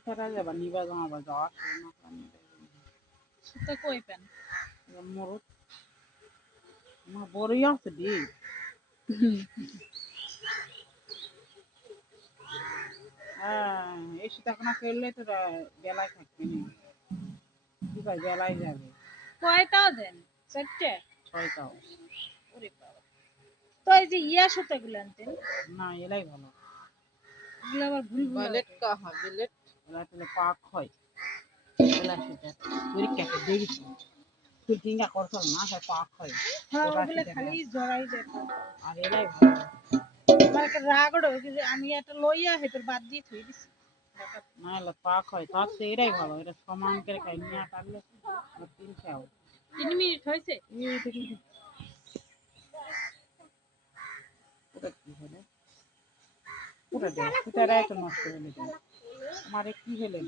সুতারা যাবা নিবা জমাবা যাওয়া সুতা কই পেন? মরত আমার বড়ই আছে দি। হ্যাঁ এই সীতাকোনা খেললে তো বেলায় থাকবে না। কি ভাই বেলায় যাবে। কয়টাও দেন? চারটে? ছয়টাও ওরে বাবা। তো এই যে ইয়া সুতা গুলো আনতেন? না এলাই ভালো। এগুলো আবার ভুল ভুল বুলেট কাহা বুলেট এলা পাক হয় এলা সেটা পরীক্ষা দেখেছি তুই চিন্তা করছ না সে পাক হয় হ্যাঁ ওটা আর এলাই ভালো। আমার একটা রাগ আমি একটা লইয়া হেতর বাদ দিয়ে থই দিছি। না এলা পাক হয় তার তো এটাই ভালো। এটা সমান করে খাই নিয়ে কাটলে তিন খাও তিন মিনিট হয়েছে? ওটা কি হলো ওটা দে সুতারা এত নষ্ট হলে দে আমারে কি হলে